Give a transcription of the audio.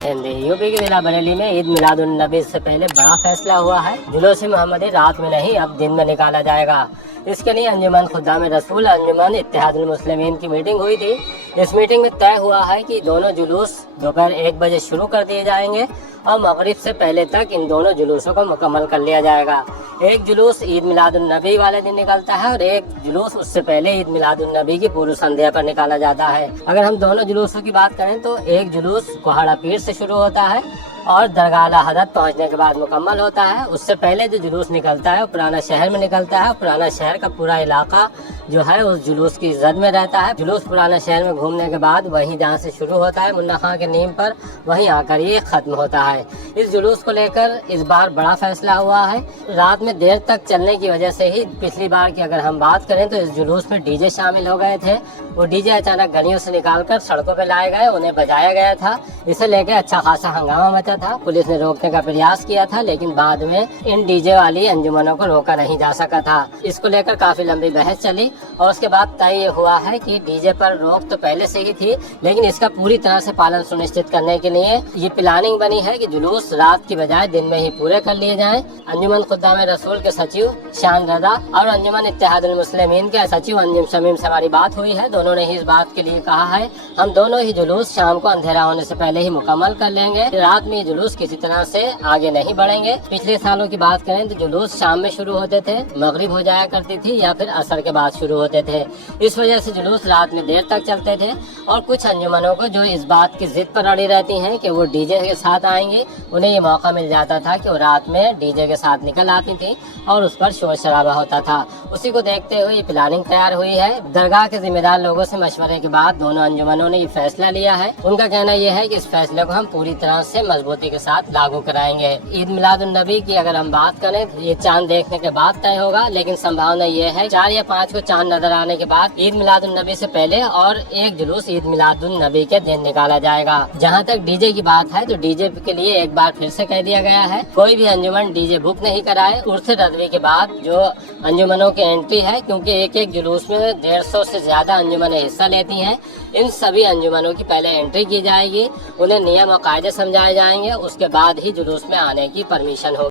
UP के जिला बरेली में ईद मिलादुन्नबी से पहले बड़ा फैसला हुआ है। जुलूस मोहम्मदी रात में नहीं अब दिन में निकाला जाएगा। इसके लिए अंजुमन खुद्दाम रसूल अंजुमन इत्तेहादुल मुस्लिमीन की मीटिंग हुई थी। इस मीटिंग में तय हुआ है कि दोनों जुलूस दोपहर 1 बजे शुरू कर दिए जाएंगे और मगरिब से पहले तक इन दोनों जुलूसों को मुकम्मल कर लिया जाएगा। एक जुलूस ईद मिलादुन्नबी वाले दिन निकलता है और एक जुलूस उससे पहले ईद मिलादुन्नबी की पूर्व संध्या पर निकाला जाता है। अगर हम दोनों जुलूसों की बात करें तो एक जुलूस कोहाड़ा पीर से शुरू होता है और दरगाह हजरत पहुंचने के बाद मुकम्मल होता है। उससे पहले जो जुलूस निकलता है वो पुराना शहर में निकलता है। पुराना शहर का पूरा इलाका जो है उस जुलूस की इज्जत में रहता है। जुलूस पुराना शहर में घूमने के बाद वहीं जहाँ से शुरू होता है मुन्ना खां के नीम पर, वहीं आकर ये खत्म होता है। इस जुलूस को लेकर इस बार बड़ा फैसला हुआ है। रात में देर तक चलने की वजह से ही पिछली बार की अगर हम बात करें तो इस जुलूस में डीजे शामिल हो गए थे। वो डीजे अचानक गलियों से निकालकर सड़कों पर लाए गए, उन्हें बजाया गया था। इसे लेकर अच्छा खासा हंगामा मचा था। पुलिस ने रोकने का प्रयास किया था लेकिन बाद में इन डीजे वाली अंजुमनों को रोका नहीं जा सका था। इसको लेकर काफी लंबी बहस चली और उसके बाद तय हुआ है कि डीजे पर रोक तो पहले से ही थी लेकिन इसका पूरी तरह से पालन सुनिश्चित करने के लिए ये प्लानिंग बनी है कि जुलूस रात की बजाय दिन में ही पूरे कर लिए जाएं। अंजुमन खुद्दाम रसूल के सचिव शान रजा और अंजुमन इत्तेहादुल मुस्लिमीन के सचिव अंजुम शमीम से हमारी बात हुई है। दोनों ने ही इस बात के लिए कहा है हम दोनों ही जुलूस शाम को अंधेरा होने से पहले ही मुकम्मल कर लेंगे। रात में जुलूस किसी तरह से आगे नहीं बढ़ेंगे। पिछले सालों की बात करें तो जुलूस शाम में शुरू होते थे, मगरिब हो जाया करती थी या फिर असर के बाद शुरू होते थे। इस वजह से जुलूस रात में देर तक चलते थे और कुछ अंजुमनों को जो इस बात की जिद पर अड़ी रहती हैं कि वो डीजे के साथ आएंगी, उन्हें ये मौका मिल जाता था कि वो रात में डीजे के साथ निकल आती थी और उस पर शोर शराबा होता था। उसी को देखते हुए ये प्लानिंग तैयार हुई है। दरगाह के जिम्मेदार लोगों से मशवरे के बाद दोनों अंजुमनों ने ये फैसला लिया है। उनका कहना यह है कि इस फैसले को हम पूरी तरह से मजबूती के साथ लागू कराएंगे। ईद मिलादुन्नबी की अगर हम बात करें तो ये चांद देखने के बाद तय होगा, लेकिन संभावना ये है 4 या 5 को चांद नजर आने के बाद ईद मिलादुन्नबी से पहले और एक जुलूस ईद मिलादुन्नबी के दिन निकाला जाएगा। जहाँ तक डीजे की बात है तो डीजे के लिए एक बार फिर से कह दिया गया है कोई भी अंजुमन डीजे बुक नहीं कराए। उर्स रज़वी के बाद जो अंजुमनों की एंट्री है, क्योंकि एक जुलूस में 150 से ज्यादा अंजुमनें हिस्सा लेती हैं, इन सभी अंजुमनों की पहले एंट्री की जाएगी, उन्हें नियम और कायदे समझाए जाएंगे, उसके बाद ही जुलूस में आने की परमिशन होगी।